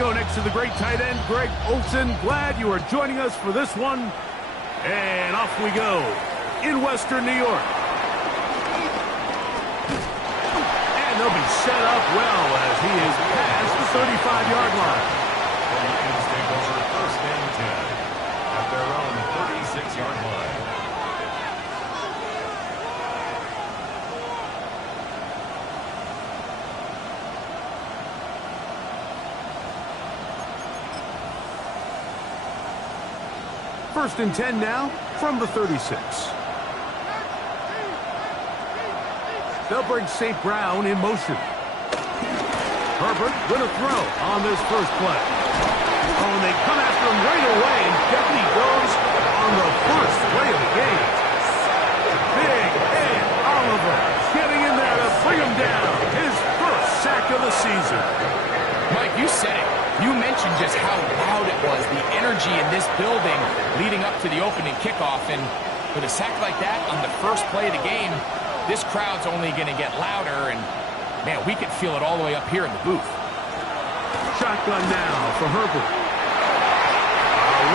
Disco next to the great tight end, Greg Olsen. Glad you are joining us for this one. And off we go in Western New York. And they'll be set up well as he is past the 35-yard line. The Eagles take over first and 10 at their own 36-yard line. First and 10 now from the 36. They'll bring St. Brown in motion. Herbert going to throw on this first play. Oh, and they come after him right away, and down he goes on the first play of the game. Big Ed Oliver getting in there to bring him down. His first sack of the season. Mike, you said it. You mentioned just how loud it was, the energy in this building leading up to the opening kickoff. And with a sack like that on the first play of the game, this crowd's only going to get louder. And, man, we could feel it all the way up here in the booth. Shotgun now for Herbert.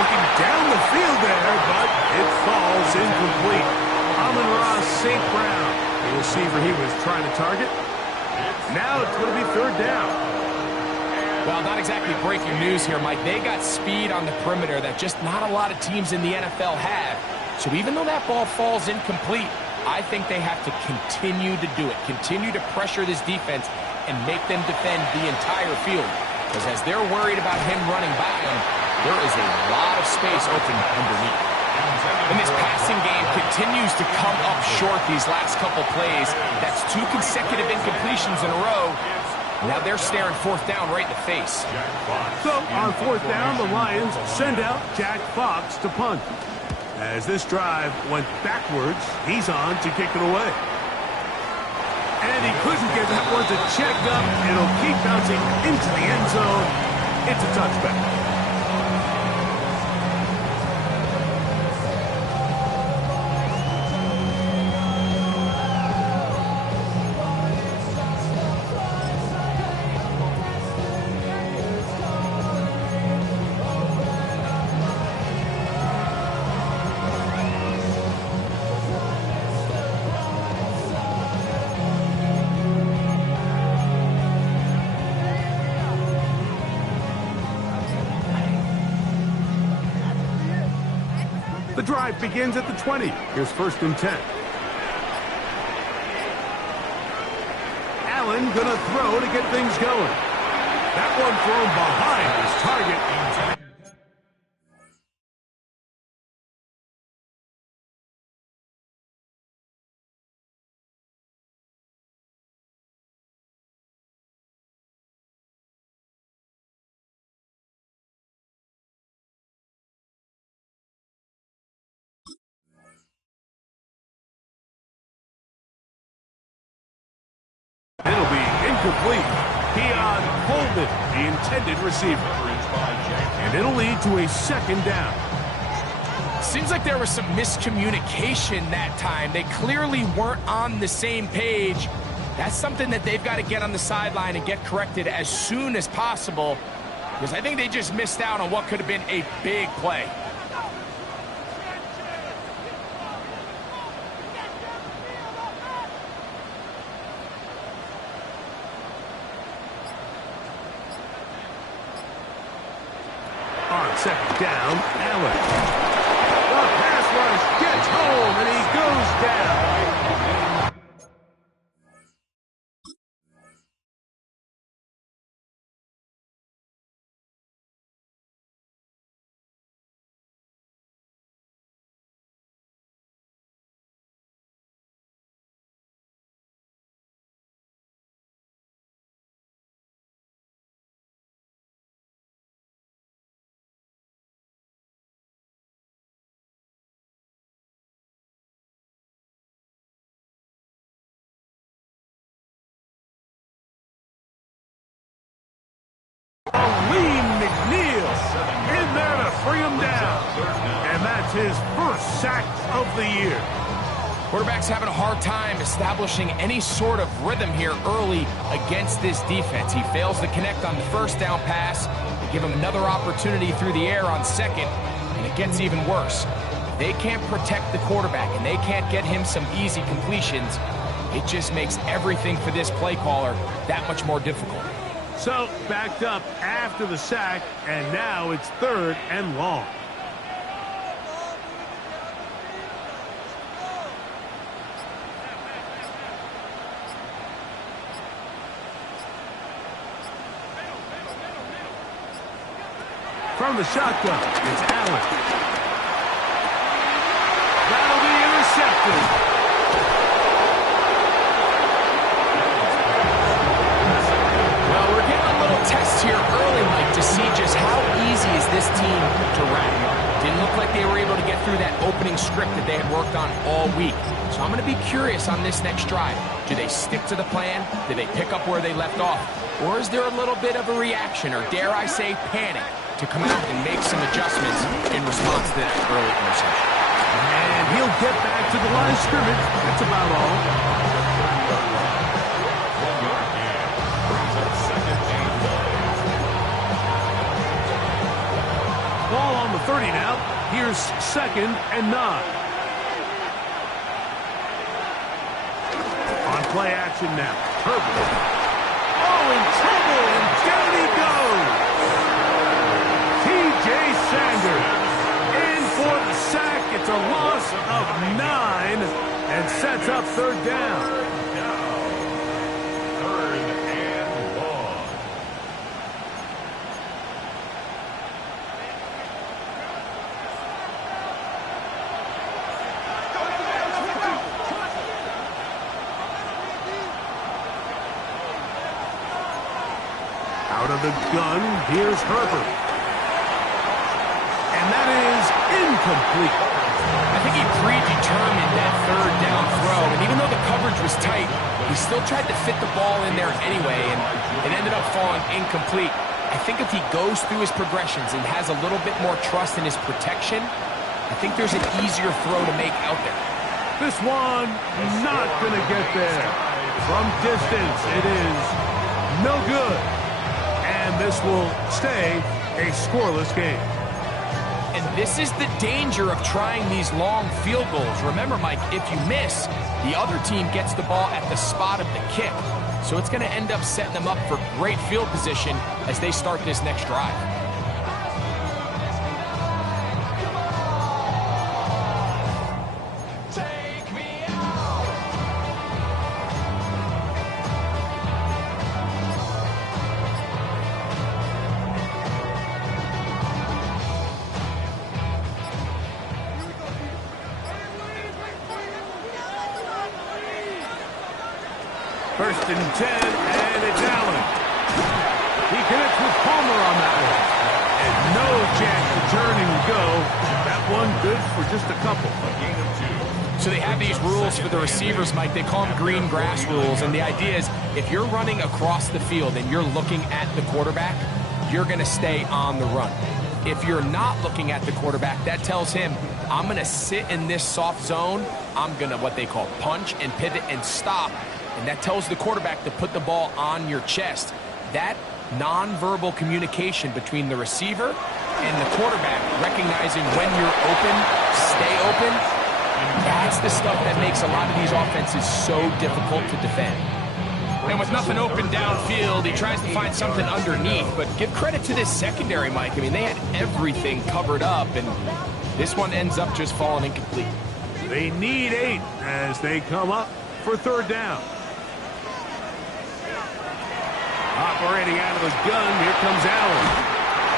Looking down the field there, but it falls incomplete. Amon-Ra St. Brown, the receiver he was trying to target. Now it's going to be third down. Well, not exactly breaking news here, Mike. They got speed on the perimeter that just not a lot of teams in the NFL have. So even though that ball falls incomplete, I think they have to continue to do it. Continue to pressure this defense and make them defend the entire field. Because as they're worried about him running by them, there is a lot of space open underneath. And this passing game continues to come up short these last couple plays. That's 2 consecutive incompletions in a row. Now they're staring fourth down right in the face. So on fourth down, the Lions send out Jack Fox to punt. As this drive went backwards, he's on to kick it away. And he couldn't get that one to check up. It'll keep bouncing into the end zone. It's a touchback. The drive begins at the 20. Here's first and 10. Allen gonna throw to get things going. That one thrown behind his target. It'll be incomplete. Keon Coleman, the intended receiver. And it'll lead to a second down. Seems like there was some miscommunication that time. They clearly weren't on the same page. That's something that they've got to get on the sideline and get corrected as soon as possible, because I think they just missed out on what could have been a big play. On second down, Allen. The pass rush gets home, and he goes down. Aleem McNeil in there to bring him down. And that's his first sack of the year. Quarterback's having a hard time establishing any sort of rhythm here early against this defense. He fails to connect on the first down pass. give him another opportunity through the air on second, and it gets even worse. If they can't protect the quarterback and they can't get him some easy completions, it just makes everything for this play caller that much more difficult. So, backed up after the sack, and now it's 3rd and long. From the shotgun, it's Allen. That'll be intercepted. Well, we're getting a little test here early, Mike, to see just how easy is this team to wrap. Didn't look like they were able to get through that opening script that they had worked on all week. So I'm going to be curious on this next drive. Do they stick to the plan? Do they pick up where they left off? Or is there a little bit of a reaction, or dare I say panic, to come out and make some adjustments in response to that early interception? And he'll get back to the line of scrimmage. That's about all. Ball on the 30 now. Here's 2nd and 9. On play action now. Herbert. Oh, in trouble, and down he goes. T.J. Sanders in for the sack. It's a loss of 9 and sets up 3rd down. Out of the gun, here's Herbert. And that is incomplete. I think he predetermined that 3rd down throw, and even though the coverage was tight, he still tried to fit the ball in there anyway, and it ended up falling incomplete. I think if he goes through his progressions and has a little bit more trust in his protection, I think there's an easier throw to make out there. This one not going to get there. From distance, it is no good. And this will stay a scoreless game. And this is the danger of trying these long field goals. Remember, Mike, if you miss, the other team gets the ball at the spot of the kick. So it's going to end up setting them up for great field position as they start this next drive. First and 10, and it's Allen. He connects with Palmer on that one. And no chance to turn and go. That one good for just a couple. A gain of 2. So they have these rules for the receivers, Mike. They call them green grass rules. And the idea is if you're running across the field and you're looking at the quarterback, you're going to stay on the run. If you're not looking at the quarterback, that tells him, I'm going to sit in this soft zone. I'm going to what they call punch and pivot and stop. And that tells the quarterback to put the ball on your chest. That nonverbal communication between the receiver and the quarterback, recognizing when you're open, stay open, that's the stuff that makes a lot of these offenses so difficult to defend. And with nothing open downfield, he tries to find something underneath. But give credit to this secondary, Mike. I mean, they had everything covered up, and this one ends up just falling incomplete. They need 8 as they come up for 3rd down. Operating out of the gun, here comes Allen.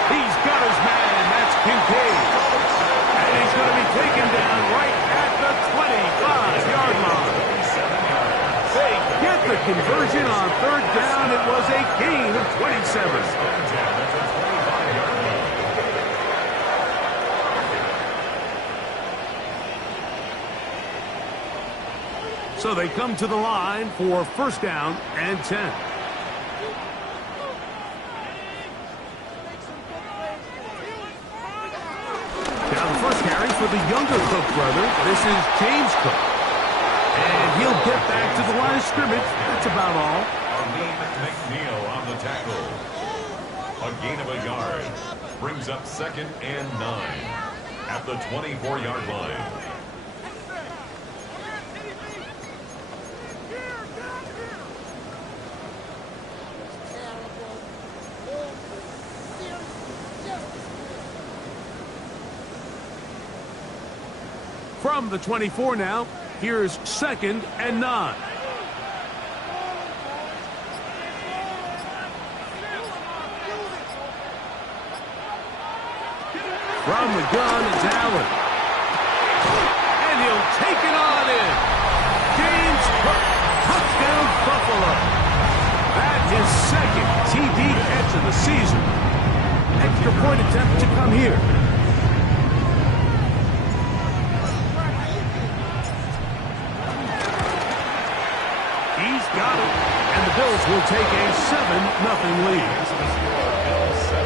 He's got his man, that's Kincaid. And he's going to be taken down right at the 25-yard line. They get the conversion on 3rd down. It was a gain of 27. So they come to the line for 1st down and 10. Now the first carry for the younger Cook brother. This is James Cook. And he'll get back to the line of scrimmage. That's about all. Arlene McNeil on the tackle. A gain of a yard. Brings up 2nd and 9 at the 24-yard line. From the 24 now, here's 2nd and 9. From the gun, it's Allen. And he'll take it on in. James Cook, touchdown Buffalo. That's his 2nd TD catch of the season. Extra point attempt to come here. He's got it. And the Bills will take a 7-0 lead. Here's the score. Bills 7,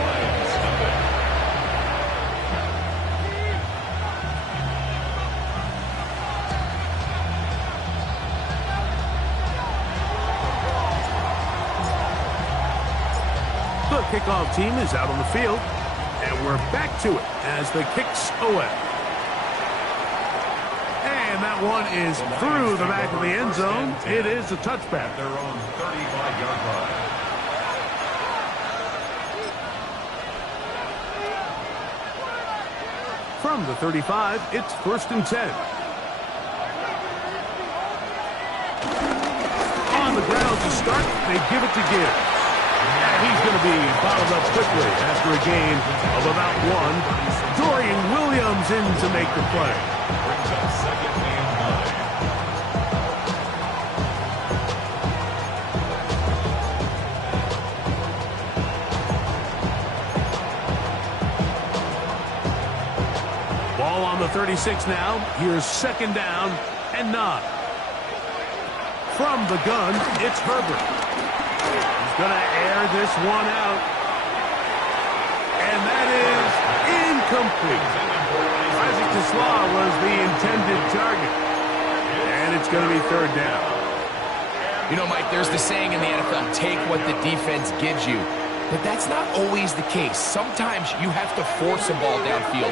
Lions nothing. The kickoff team is out on the field, and we're back to it as the kicks away. And that one is through the back of the end zone. It is a touchback. At their own 35-yard line. From the 35, it's 1st and 10. On the ground to start, they give it to Gibbs. And he's going to be bottled up quickly after a gain of about 1. Dorian Williams in to make the play. Brings up 2nd and 9. Ball on the 36 now. Here's 2nd down and 9. From the gun, it's Herbert. He's going to air this one out. And that is incomplete. Isaac TeSlaa was the intended target. And it's going to be 3rd down. You know, Mike, there's the saying in the NFL, take what the defense gives you. But that's not always the case. Sometimes you have to force a ball downfield.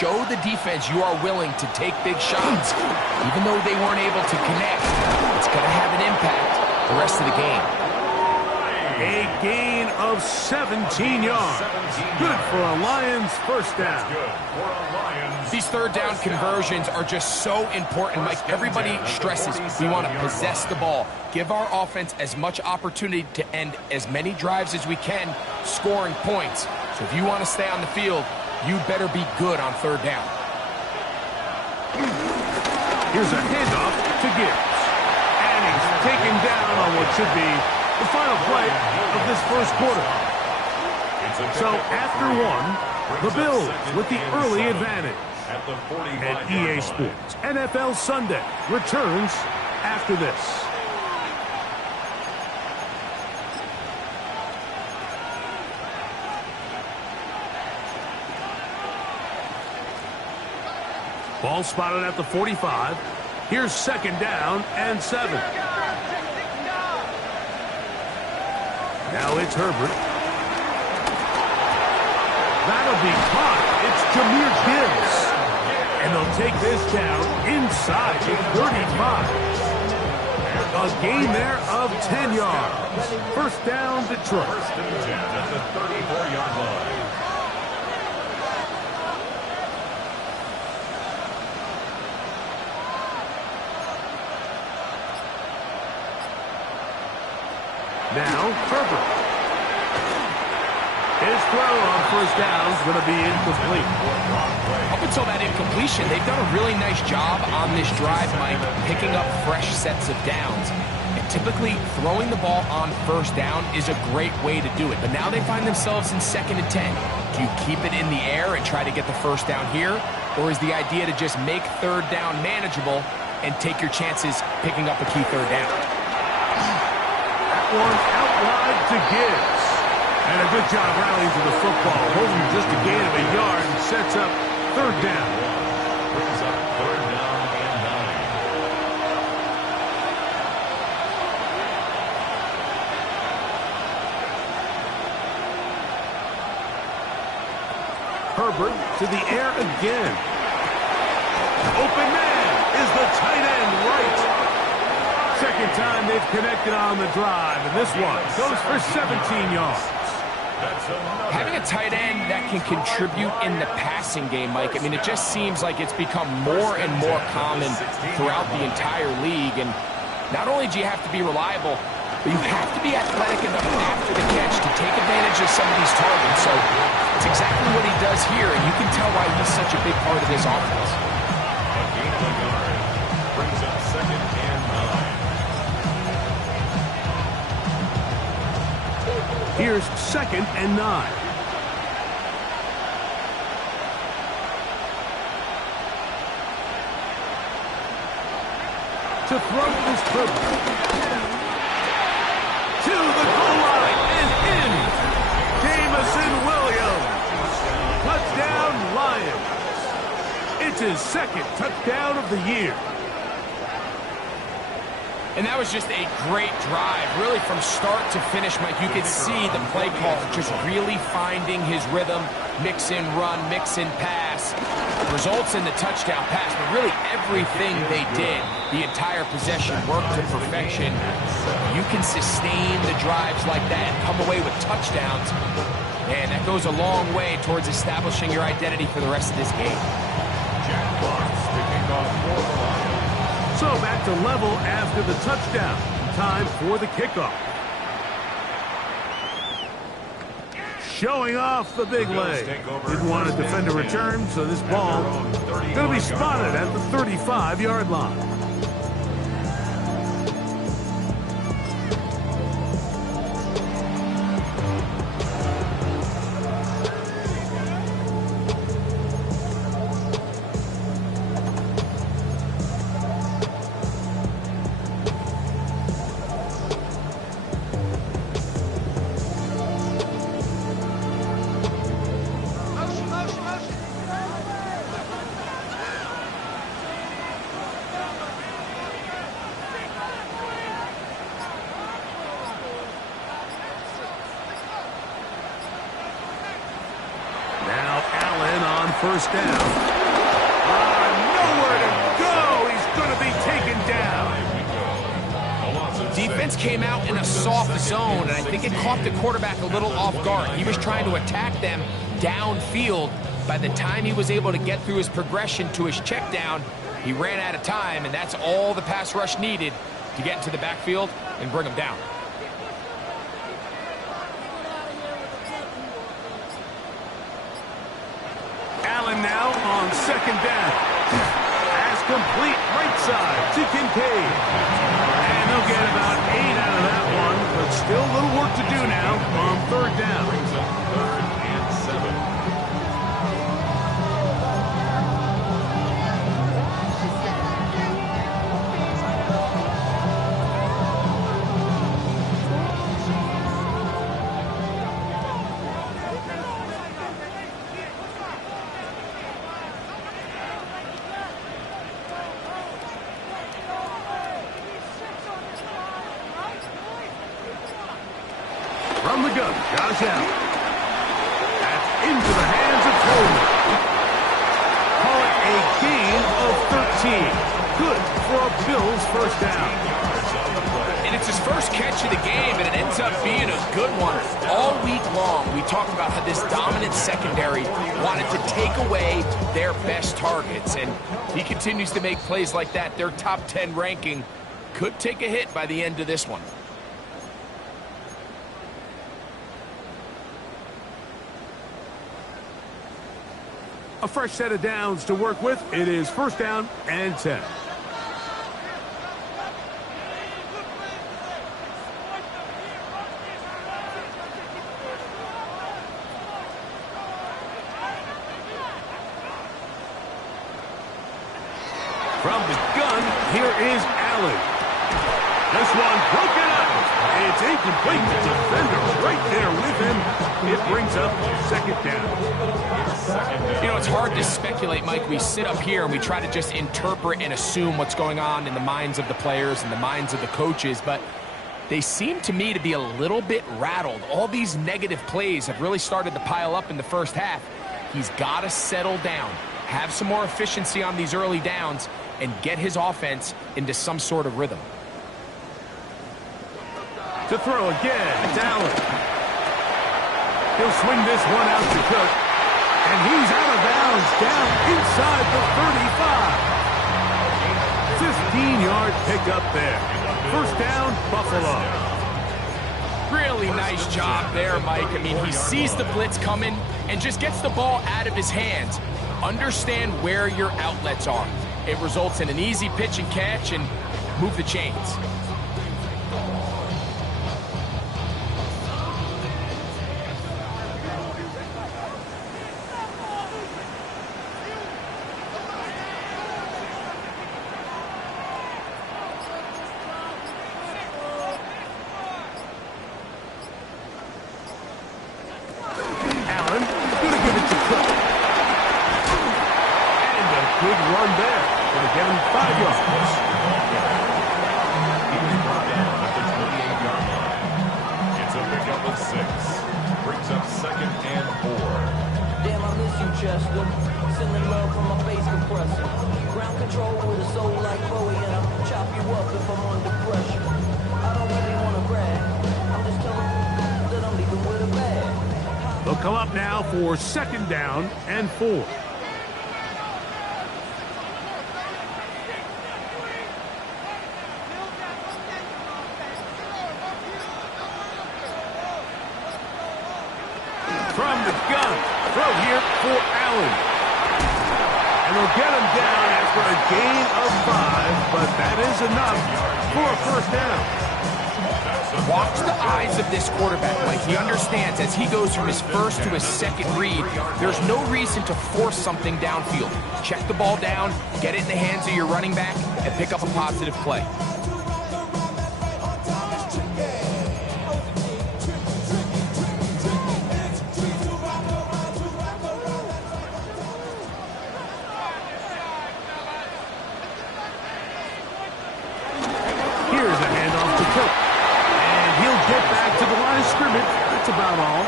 Show the defense you are willing to take big shots. Even though they weren't able to connect, it's going to have an impact the rest of the game. A gain of 17 yards. Good for a Lions 1st down. Good for a Lions. These 3rd down conversions are just so important. Like everybody stresses, we want to possess the ball. Give our offense as much opportunity to end as many drives as we can, scoring points. So if you want to stay on the field, you better be good on 3rd down. Here's a handoff to Gibbs. And he's taken down on what should be the final play of this 1st quarter. So after 1, the Bills with the early advantage. At the 45-yard And EA line. Sports NFL Sunday returns after this. Ball spotted at the 45. Here's 2nd down and 7. Now it's Herbert. That'll be caught. It's Jahmyr Gibbs. And they'll take this down inside the 35. A gain there of 10 yards. 1st down, Detroit. 1st and 10 at the 34-yard line. Now, Herbert. His throw on 1st down is going to be incomplete. Up until that incompletion, they've done a really nice job on this drive, Mike, picking up fresh sets of downs. And typically, throwing the ball on 1st down is a great way to do it. But now they find themselves in 2nd and 10. Do you keep it in the air and try to get the 1st down here? Or is the idea to just make 3rd down manageable and take your chances picking up a key 3rd down? One out wide to Gibbs. And a good job rallying to the football. Holding just a gain of a yard and sets up 3rd down. Brings up 3rd down and 9. Herbert to the air again. Open man is the tight end right. Second time they've connected on the drive, and this one goes for 17 yards. Having a tight end that can contribute in the passing game, Mike, I mean, it just seems like it's become more and more common throughout the entire league. And not only do you have to be reliable, but you have to be athletic enough after the catch to take advantage of some of these targets. So it's exactly what he does here, and you can tell why he's such a big part of this offense. A gain of a yard brings up 2nd and 9. Here's 2nd and 9. To throw is Herbert. To the goal line and in. Jameson Williams. Touchdown Lions. It's his 2nd touchdown of the year. And that was just a great drive, really from start to finish, Mike. You could see the play call just really finding his rhythm, mix in run, mix in pass. Results in the touchdown pass, but really everything they did, the entire possession worked to perfection. You can sustain the drives like that and come away with touchdowns. Man, that goes a long way towards establishing your identity for the rest of this game. Jack Fox to kick off for the Lions. So back to level after the touchdown. Time for the kickoff. Showing off the big leg. Didn't want to defend a return, so this ball going to be spotted at the 35-yard line. First down. Nowhere to go. He's going to be taken down. Defense came out in a soft zone, and I think it caught the quarterback a little off guard. He was trying to attack them downfield. By the time he was able to get through his progression to his check down, he ran out of time, and that's all the pass rush needed to get into the backfield and bring him down. Now on 2nd down. Pass complete right side to Kincaid. And they'll get about 8 out of that one, but still a little work to do now on 3rd down. Brings up 3rd and 7. From the gun, Josh Allen. That's into the hands of Coleman. Call it a gain of 13. Good for a Bills first down. And it's his first catch of the game, and it ends up being a good one. All week long, we talked about how this dominant secondary wanted to take away their best targets, and he continues to make plays like that. Their top 10 ranking could take a hit by the end of this one. A fresh set of downs to work with. It is 1st down and 10. From the gun, here is Allen. This one broken up. It's incomplete. The defender right there with him. It brings up 2nd down. You know, it's hard to speculate, Mike. We sit up here and we try to just interpret and assume what's going on in the minds of the players and the minds of the coaches, but they seem to me to be a little bit rattled. All these negative plays have really started to pile up in the first half, He's got to settle down, have some more efficiency on these early downs, and get his offense into some sort of rhythm. To throw again, it's Allen. He'll swing this one out to Cook. And he's out of bounds, down inside the 35. 15-yard pickup there. First down, Buffalo. Really nice job there, Mike. I mean, he sees the blitz coming and just gets the ball out of his hands. Understand where your outlets are. It results in an easy pitch and catch and move the chains. They'll come up now for second down and 4. From the gun, throw here for Allen. And they'll get him down after a gain of 5, but that is enough for a first down. Watch the eyes of this quarterback, Mike. He understands as he goes from his first to his second read, there's no reason to force something downfield. Check the ball down, get it in the hands of your running back, and pick up a positive play. Here's a handoff to Cook. Get back to the line of scrimmage. That's about all.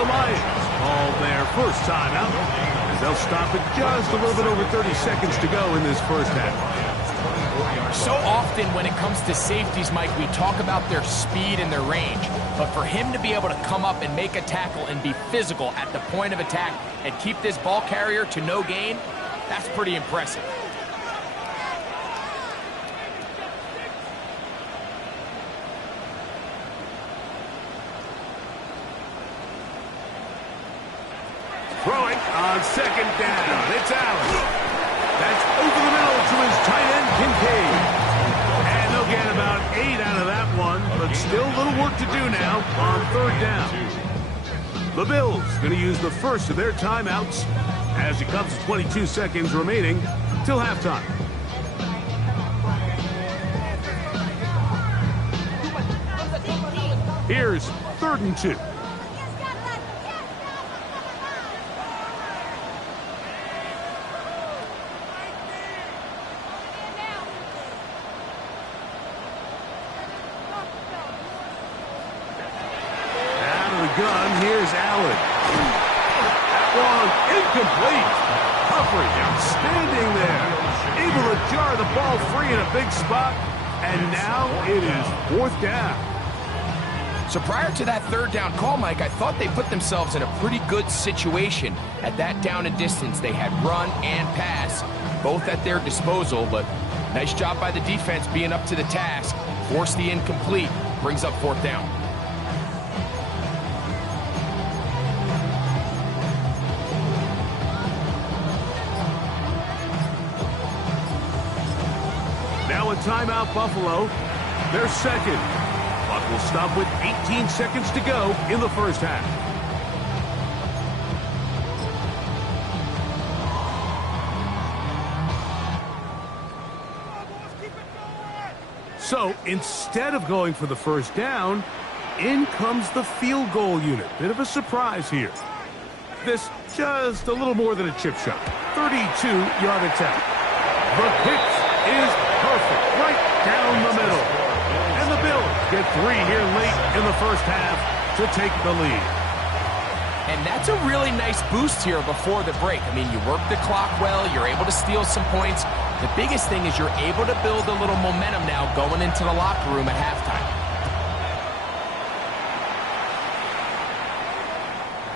The Lions call their first time out, as they'll stop it just a little bit over 30 seconds to go in this first half. So often when it comes to safeties, Mike, we talk about their speed and their range. But for him to be able to come up and make a tackle and be physical at the point of attack and keep this ball carrier to no gain, that's pretty impressive. Throwing on second down. It's Allen. That's over the middle to his tight end, Kincaid. And they'll get about 8 out of that one, but still a little work to do now on third down. The Bills going to use the first of their timeouts as it comes to 22 seconds remaining till halftime. Here's 3rd and 2. Gun, here's Allen. Long, incomplete. Humphrey, outstanding there. Able to jar the ball free in a big spot. And now it is 4th down. So prior to that 3rd down call, Mike, I thought they put themselves in a pretty good situation at that down and distance. They had run and pass, both at their disposal, but nice job by the defense being up to the task. Force the incomplete, brings up 4th down. Now a timeout, Buffalo. They're second. Buck will stop with 18 seconds to go in the first half. So instead of going for the first down, in comes the field goal unit. Bit of a surprise here. This just a little more than a chip shot. 32-yard attempt. The pitch is perfect, right down the middle. And the Bills get 3 here late in the first half to take the lead. And that's a really nice boost here before the break. I mean, you work the clock well, you're able to steal some points. The biggest thing is you're able to build a little momentum now going into the locker room at halftime.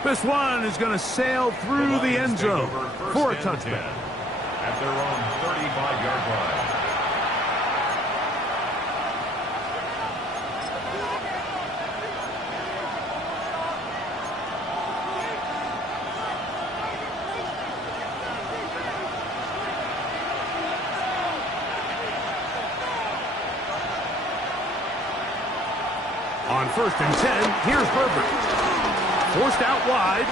This one is going to sail through the end zone for a touchdown. At their own 35-yard line. On 1st and 10, here's Herbert. Forced out wide.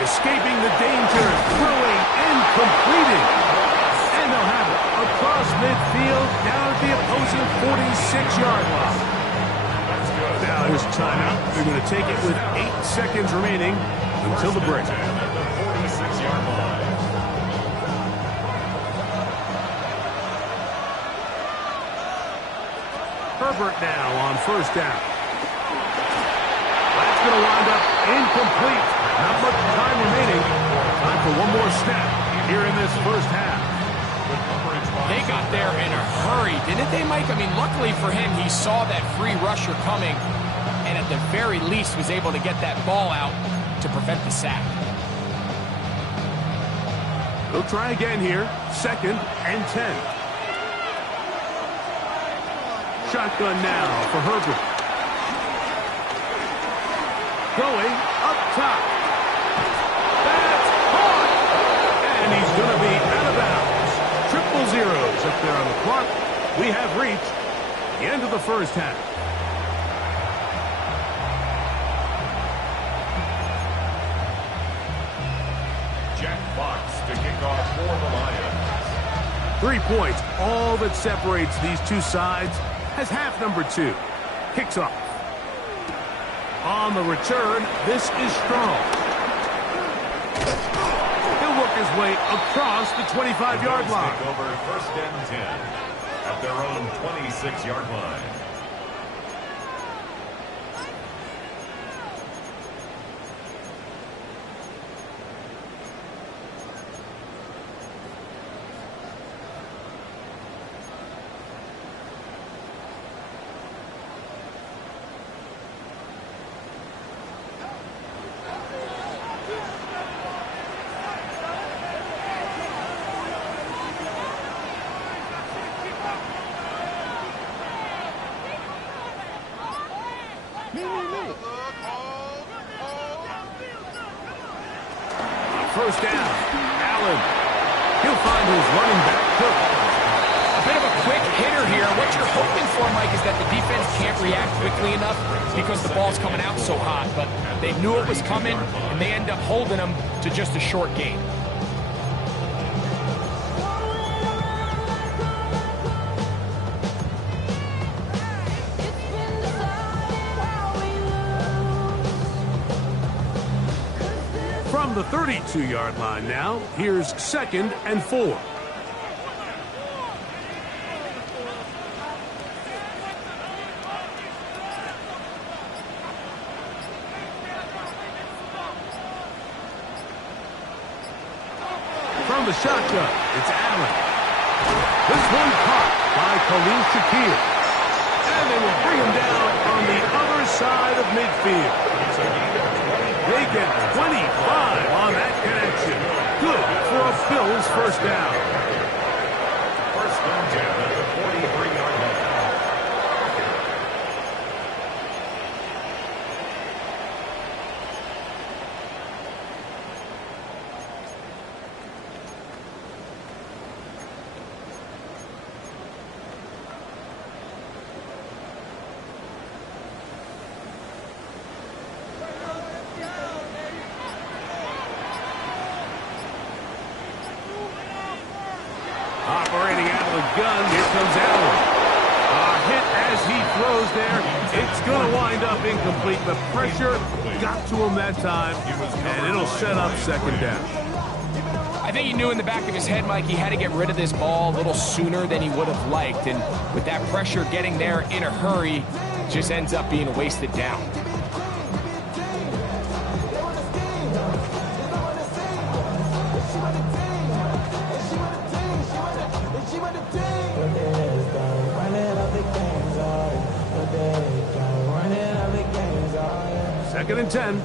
Escaping the danger, throwing and completing. And they'll have it across midfield down at the opposing 46-yard line. Now here's a timeout. They're going to take it with 8 seconds remaining until the break. At the 46-yard line. Herbert now on 1st down. That's going to wind up incomplete. Not much time remaining. Time for one more snap here in this first half. They got there in a hurry, didn't they, Mike? I mean, luckily for him, he saw that free rusher coming and at the very least was able to get that ball out to prevent the sack. They'll try again here. 2nd and 10. Shotgun now for Herbert. Going up top. That's caught. And he's going to be out of bounds. 0-0 up there on the clock. We have reached the end of the first half. Jack Fox to kick off for the Lions. 3 points, all that separates these two sides, as half number 2 kicks off. On the return, this is strong. He'll work his way across the 25-yard line. Take over 1st and 10 at their own 26-yard line. First down, Allen. He'll find his running back, Cook. A bit of a quick hitter here. What you're hoping for, Mike, is that the defense can't react quickly enough because the ball's coming out so hot. But they knew it was coming, and they end up holding them to just a short gain. From the 32-yard line now, here's 2nd and 4. From the shotgun, it's Allen. This one caught by Khalil Shakir. And they will bring him down on the other side of midfield. They get 25 on that connection. Good for a Bills first down. 1st and 10 at the 43-yard line. Operating out of the gun, here comes Allen. A hit as he throws there. It's going to wind up incomplete. The pressure got to him that time, and it'll set up 2nd down. I think he knew in the back of his head, Mike, he had to get rid of this ball a little sooner than he would have liked. And with that pressure getting there in a hurry, just ends up being a wasted down. and 10.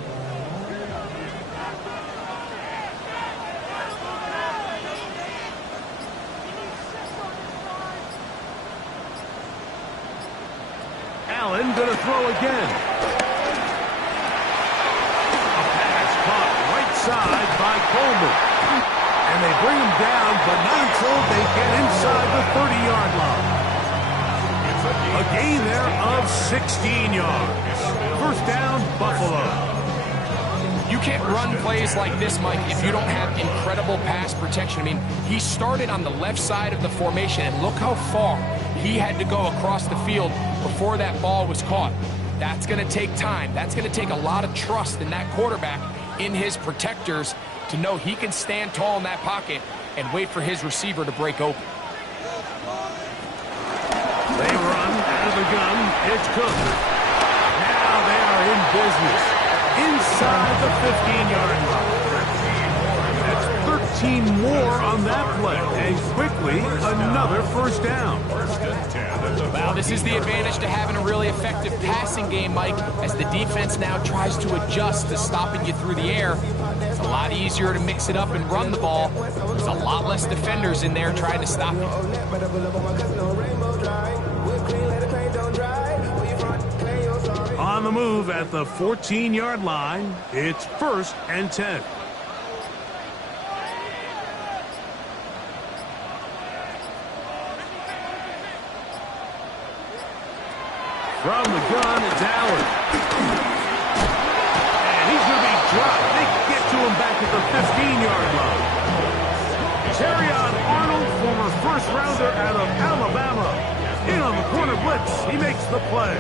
Allen going to throw again. A pass caught right side by Coleman. And they bring him down, but not until they get inside the 30-yard line. A gain there of 16 yards. First down, Buffalo. You can't run plays like this, Mike, if you don't have incredible pass protection. I mean, he started on the left side of the formation, and look how far he had to go across the field before that ball was caught. That's going to take time. That's going to take a lot of trust in that quarterback, in his protectors, to know he can stand tall in that pocket and wait for his receiver to break open. They run out of the gun. It's Cook. Now they are in business inside the 15-yard line. That's 13 more on that play. And quickly, another first down. Well, this is the advantage to having a really effective passing game, Mike, as the defense now tries to adjust to stopping you through the air. It's a lot easier to mix it up and run the ball. There's a lot less defenders in there trying to stop you. On the move at the 14-yard line, it's 1st and 10. From the gun, it's Allen. And he's going to be dropped. They get to him back at the 15-yard line. Terrion Arnold, former first-rounder out of Alabama. In on the corner blitz. He makes the play.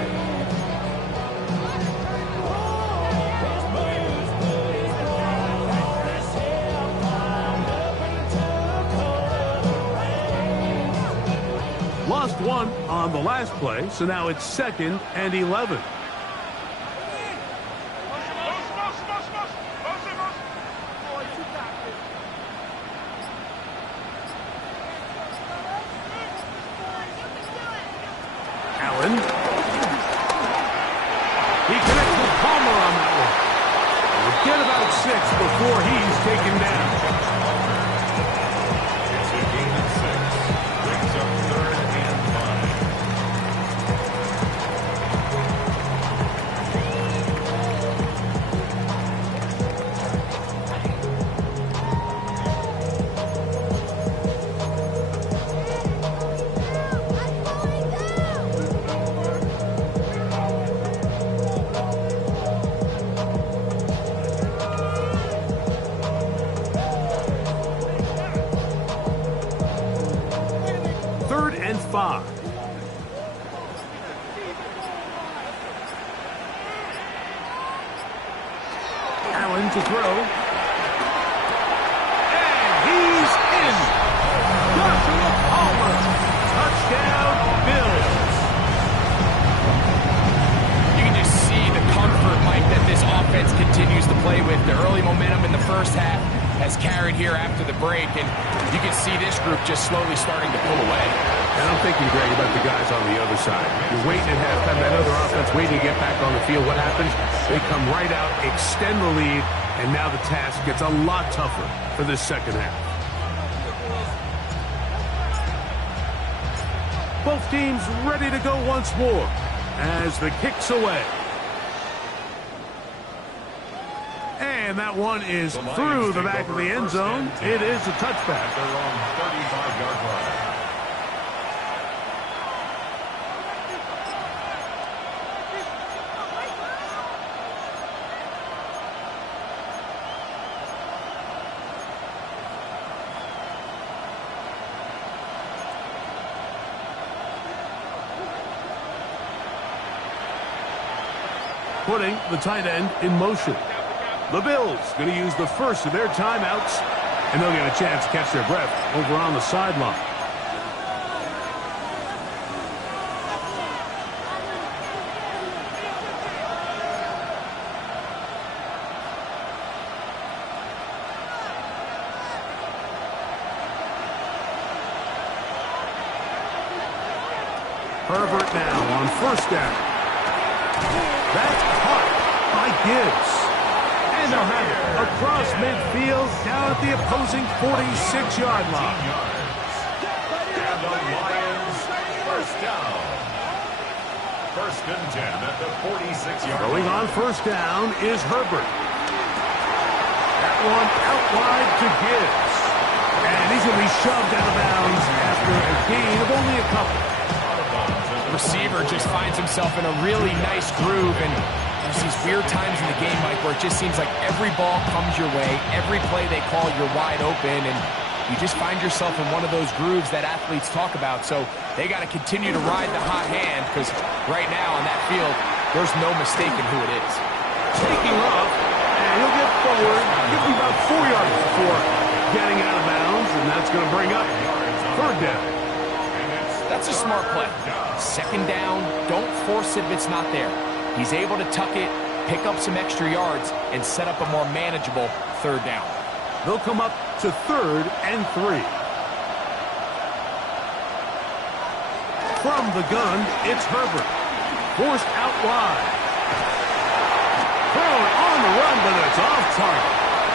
Lost one on the last play, so now it's 2nd and 11. Allen. He connects with Palmer on that one. We'll get about 6 before he's taken down. It's a gain of 6. Brings up 3rd and 5. Allen to throw. And he's in. Joshua Palmer. Touchdown, Bills. You can just see the comfort, Mike, that this offense continues to play with. The early momentum in the first half has carried here after the break, and you can see this group just slowly starting to pull away. And I'm thinking, Greg, about the guys on the other side. You're waiting at halftime, that other offense waiting to get back on the field. What happens? They come right out, extend the lead, and now the task gets a lot tougher for this second half. Both teams ready to go once more as the kick's away. And that one is through the back of the end zone. It is a touchback. Their own 35-yard line. Putting the tight end in motion. The Bills going to use the first of their timeouts, and they'll get a chance to catch their breath over on the sideline. Herbert now on first down. That's caught. by Gibbs. And they'll have it across midfield down at the opposing 46-yard line. And the Lions first down. First and 10 at the 46-yard line. Going on first down is Herbert. That one out wide to Gibbs. And he's going to be shoved out of bounds after a gain of only a couple. The receiver just finds himself in a really nice groove, and there's these weird times in the game, Mike, where it just seems like every ball comes your way, every play they call, you're wide open, and you just find yourself in one of those grooves that athletes talk about. So they got to continue to ride the hot hand, because right now on that field, there's no mistaking who it is. Taking off, and he'll get forward, give me about 4 yards before getting out of bounds, and that's going to bring up third down. That's a smart play. Second down, don't force it if it's not there. He's able to tuck it, pick up some extra yards, and set up a more manageable third down. They'll come up to 3rd and 3. From the gun, it's Herbert. Forced out wide. Thrown on the run, but it's off target.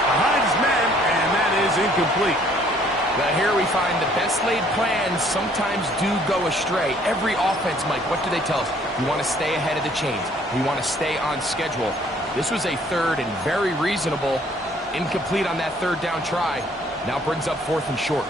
Behind his man, and that is incomplete. Well, here we find the best laid plans sometimes do go astray. Every offense, Mike, what do they tell us? We want to stay ahead of the chains. We want to stay on schedule. This was a third and very reasonable. Incomplete on that third down try. Now brings up 4th and short.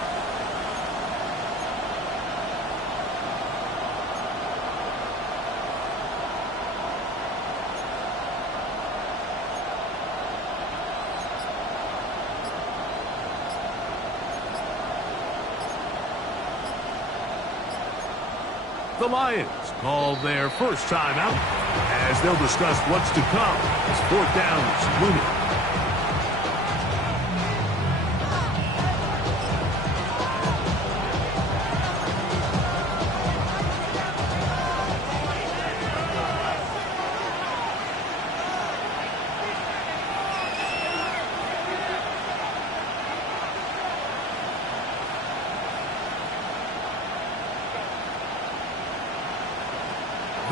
The Lions call their first timeout as they'll discuss what's to come as 4th down is looming.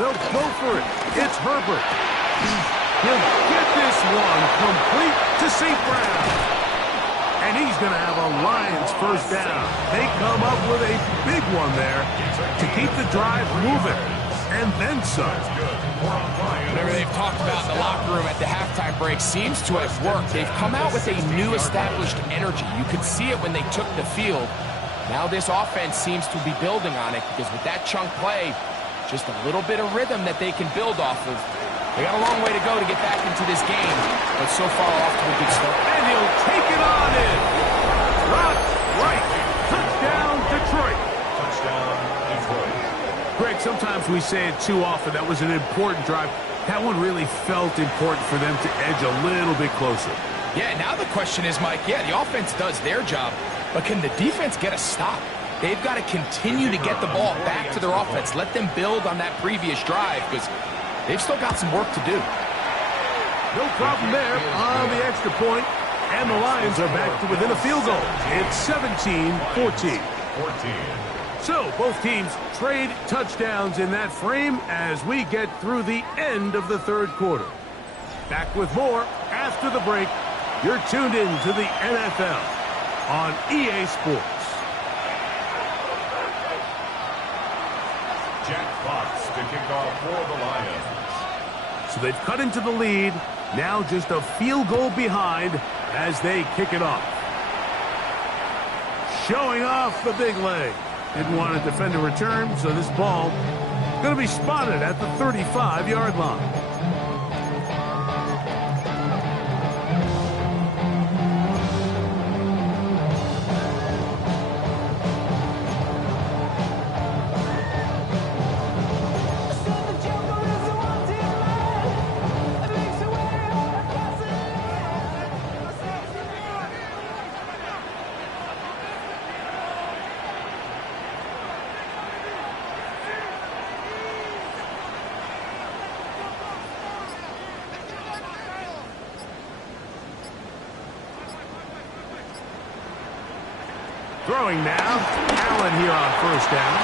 They'll go for it. It's Herbert. He'll get this one complete to St. Brown. And he's going to have a Lions first down. They come up with a big one there to keep the drive moving. And then some. Whatever they've talked about in the locker room at the halftime break seems to have worked. They've come out with a new established energy. You could see it when they took the field. Now this offense seems to be building on it, because with that chunk play, just a little bit of rhythm that they can build off of. They got a long way to go to get back into this game, but so far off to a good start. And he'll take it on in. Rock right. Touchdown, Detroit. Touchdown, Detroit. Greg, sometimes we say it too often. That was an important drive. That one really felt important for them to edge a little bit closer. Yeah, now the question is, Mike, yeah, the offense does their job, but can the defense get a stop? They've got to continue to get the ball back to their offense. Let them build on that previous drive, because they've still got some work to do. No problem there on the extra point, and the Lions are back to within a field goal. It's 17-14. So both teams trade touchdowns in that frame as we get through the end of the third quarter. Back with more after the break. You're tuned in to the NFL on EA Sports. Jack Fox to kick off for the Lions. So they've cut into the lead. Now just a field goal behind as they kick it off. Showing off the big leg. Didn't want to defend a return, so this ball going to be spotted at the 35-yard line. Throwing now, Allen here on first down.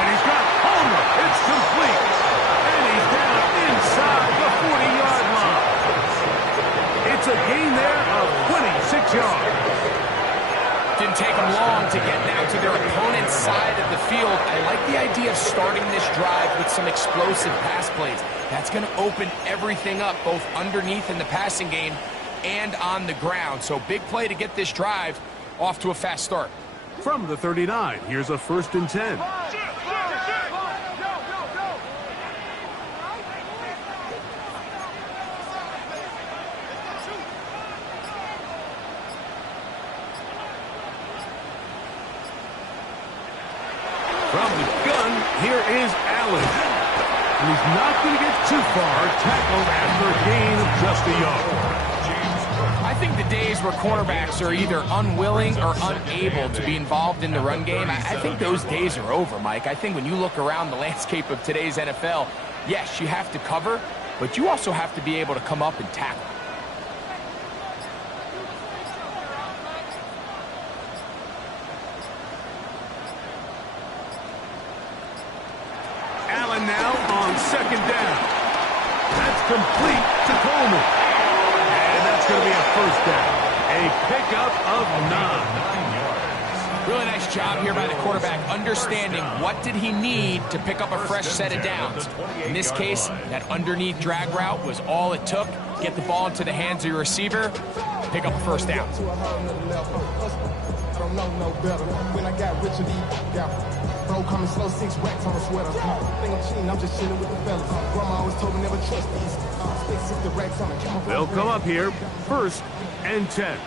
And he's got Homer. It's complete. And he's down inside the 40-yard line. That's a gain there of 26 yards. Didn't take them long to get now to their opponent's side of the field. I like the idea of starting this drive with some explosive pass plays. That's going to open everything up, both underneath in the passing game and on the ground. So big play to get this drive off to a fast start. From the 39, here's a 1st and 10. From the gun, here is Allen. And he's not going to get too far, tackled after a gain of just a yard. I think the days where quarterbacks are either unwilling or unable to be involved in the run game, I think those days are over, Mike. I think when you look around the landscape of today's NFL, yes, you have to cover, but you also have to be able to come up and tackle. Allen now on 2nd down. That's complete to Coleman. And that's going to be a 1st down. A pickup of 9. Really nice job here by the quarterback, understanding what did he need to pick up a fresh set of downs. In this case, that underneath drag route was all it took. Get the ball into the hands of your receiver, pick up a 1st down. I don't know no better. When I got rich and bro coming slow, 6 racks on a sweater. Think I'm cheating, I'm just chilling with the fellas. Grandma always told me never trust these. The racks on the They'll come up here, 1st and 10.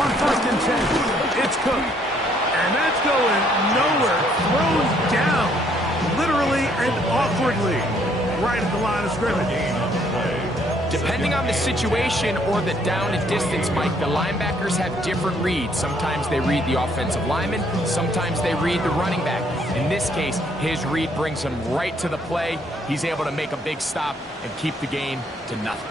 On 1st and 10, it's Cook. And that's going nowhere. Thrown down, literally and awkwardly, right at the line of scrimmage. Depending on the situation or the down and distance, Mike, the linebackers have different reads. Sometimes they read the offensive lineman, sometimes they read the running back. In this case, his read brings him right to the play. He's able to make a big stop and keep the game to nothing.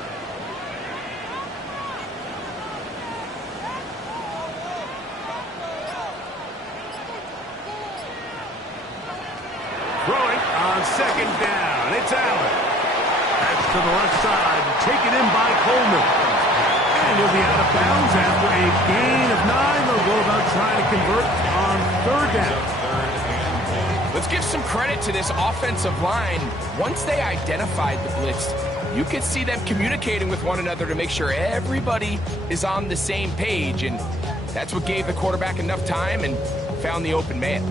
Throwing on 2nd down. It's Allen. That's to the left side, taken in by Coleman. And he'll be out of bounds after a gain of 9. They'll go about trying to convert on 3rd down. Let's give some credit to this offensive line. Once they identified the blitz, you could see them communicating with one another to make sure everybody is on the same page. And that's what gave the quarterback enough time and found the open man.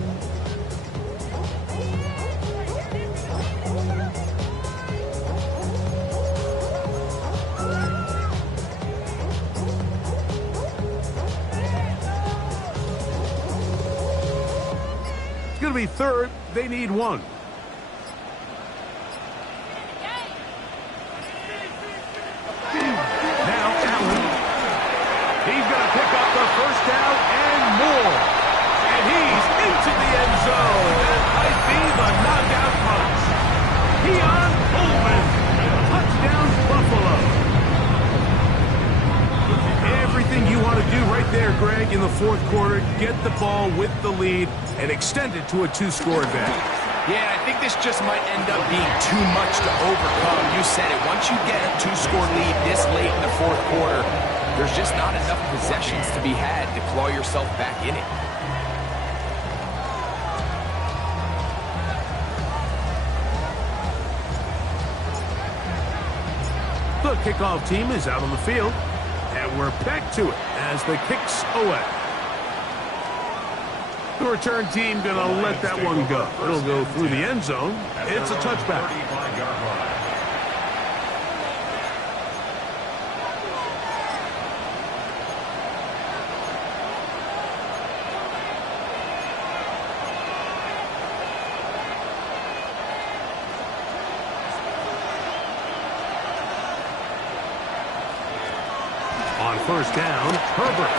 Going to be 3rd. They need 1. Now Allen. He's going to pick up the 1st down and more. And he's into the end zone. That might be the knockout punch. Keon Coleman. Touchdown Buffalo. Everything you want to do right there, Greg, in the 4th quarter. Get the ball with the lead and extend it to a 2-score advantage. Yeah, I think this just might end up being too much to overcome. You said it. Once you get a 2-score lead this late in the 4th quarter, there's just not enough possessions to be had to claw yourself back in it. The kickoff team is out on the field, and we're back to it as the kick's away. The return team going to let that one go. It'll go through the end zone. It's a touchback. On 1st down, Herbert.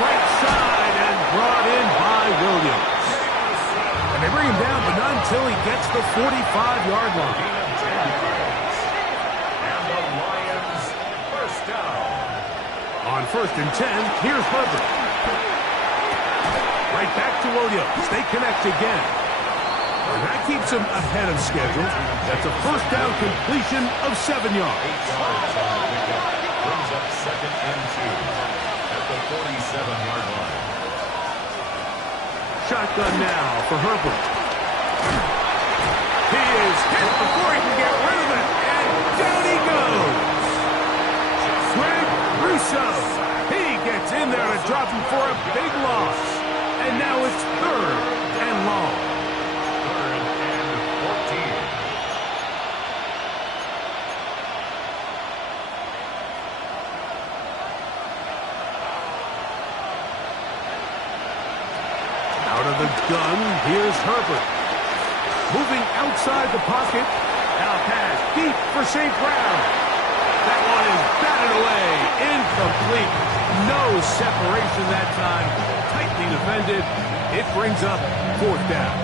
Right side and brought in by Williams. And they bring him down, but not until he gets the 45-yard line. And the Lions, 1st down. On 1st and 10, here's Herbert. Right back to Williams. They connect again. keeps him ahead of schedule. That's a first down completion of 7 yards. 8 yards on the pickup. Brings up 2nd and 2 at the 47-yard line. Shotgun now for Herbert. He is hit before he can get rid of it, and down he goes. Greg Rousseau. He gets in there to drop him for a big loss. And now it's 3rd and long. 3rd and 14. Out of the gun, here's Herbert. Moving outside the pocket. Now pass deep for St. Brown. That one is batted away. Incomplete. No separation that time. Tightly defended. It brings up 4th down.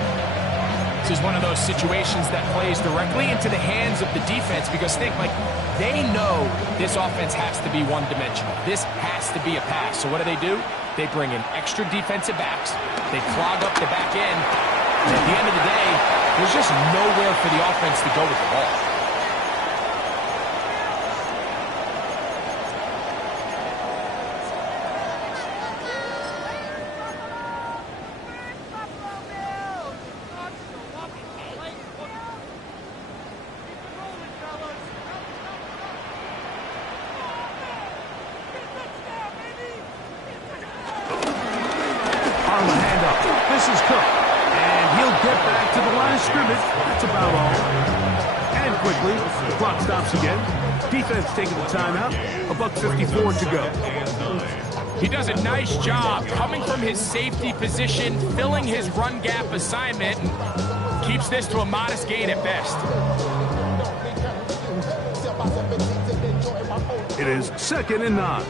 This is one of those situations that plays directly into the hands of the defense because think, like, they know this offense has to be one-dimensional. This has to be a pass. So what do? They bring in extra defensive backs. They clog up the back end. And at the end of the day, there's just nowhere for the offense to go with the ball. On the handoff, this is Cook. And he'll get back to the line of scrimmage. That's about all. And quickly, the clock stops again. Defense taking the timeout. $1:54 to go. He does a nice job coming from his safety position, filling his run gap assignment, and keeps this to a modest gain at best. It is 2nd and 9.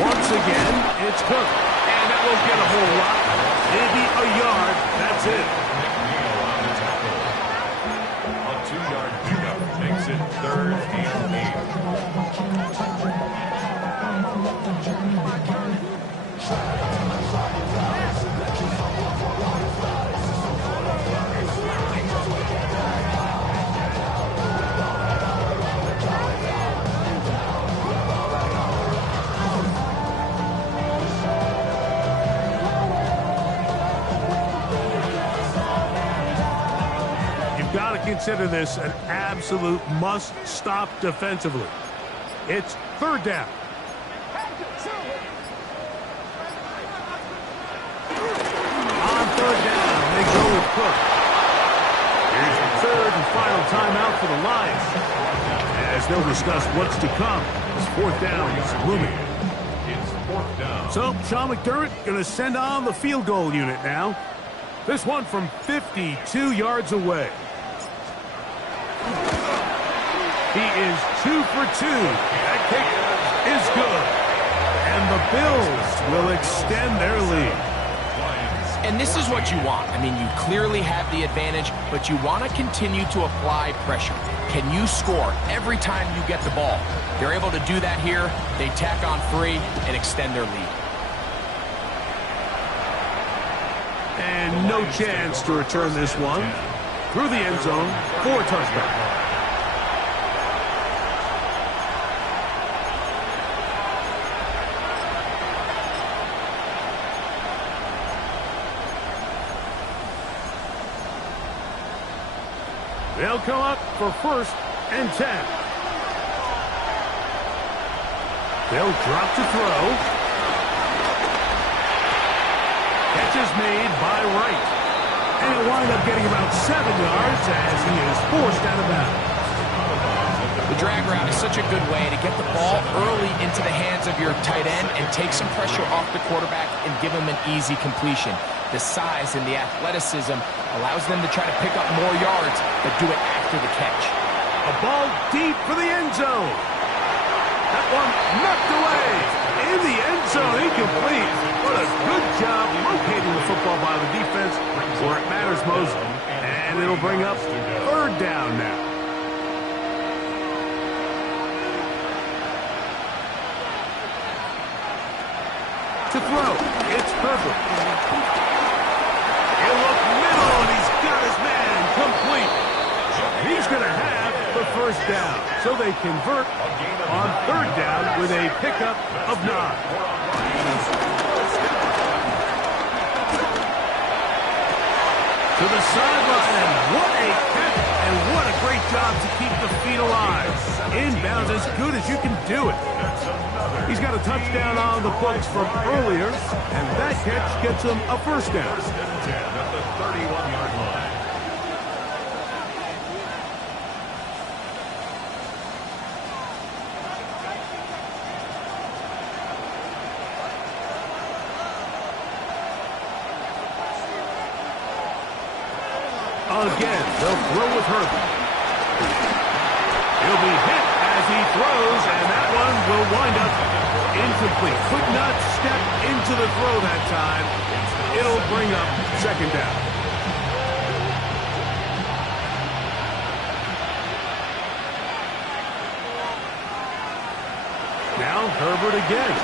Once again, it's Cook. And that won't get a whole lot. Maybe a yard. That's it. A 2-yard pickup makes it 3rd and 8. You've got to consider this an absolute must-stop defensively. It's 3rd down. On 3rd down, they go with Cook. Here's the 3rd and final timeout for the Lions. As they'll discuss what's to come, as 4th down is looming. It's 4th down. So, Sean McDermott going to send on the field goal unit now. This one from 52 yards away. He is 2 for 2. That kick is good. And the Bills will extend their lead. And this is what you want. I mean, you clearly have the advantage, but you want to continue to apply pressure. Can you score every time you get the ball? They're able to do that here. They tack on 3 and extend their lead. And no chance to return this one. Through the end zone for a touchdown. They'll come up for 1st and 10. They'll drop to throw. Catch is made by Wright. And he'll wind up getting about 7 yards as he is forced out of bounds. The drag route is such a good way to get the ball early into the hands of your tight end and take some pressure off the quarterback and give him an easy completion. The size and the athleticism allows them to try to pick up more yards, but do it after the catch. A ball deep for the end zone. That one knocked away. In the end zone, incomplete. What a good job locating the football by the defense where it matters most. And it'll bring up 3rd down now. To throw, it's Herbert. He'll look middle, and he's got his man complete. He's going to have the first down, so they convert on third down with a pickup of 9. To the sideline, and what a catch, and what a great job to keep the feet alive. Inbounds as good as you can do it. He's got a touchdown on the books from earlier, and that catch gets him a first down. First and 10 at the 31-yard line. Again, they'll throw with Herbert. He'll be hit as he throws, and that one will wind up incomplete. Could not step into the throw that time. It'll bring up second down. Now Herbert again.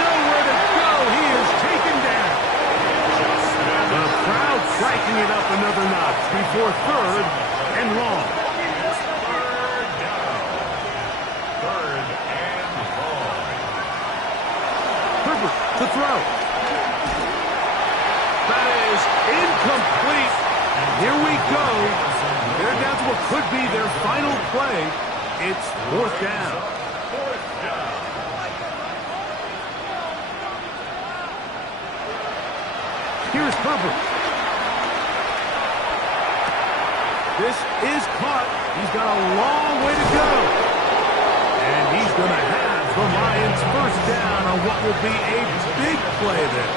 Nowhere to go. He is taken down. The crowd cranking it up another notch before third and long. Herbert to throw. That is incomplete. And here we go. They're down to what could be their final play. It's fourth down. Here's Herbert. This is caught. He's got a long way to go. And he's going to have the Lions first down on what will be a big play there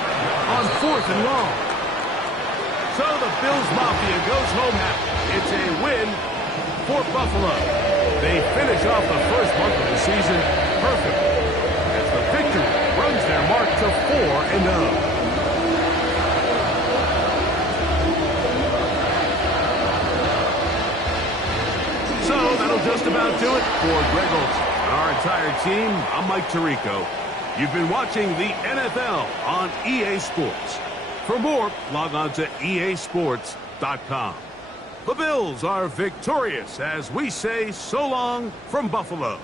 on fourth and long. So the Bills Mafia goes home happy. It's a win for Buffalo. They finish off the first month of the season perfectly as the victory runs their mark to 4-0. So that'll just about do it for Greg Olsen and our entire team. I'm Mike Tirico. You've been watching the NFL on EA Sports. For more, log on to easports.com. The Bills are victorious as we say so long from Buffalo.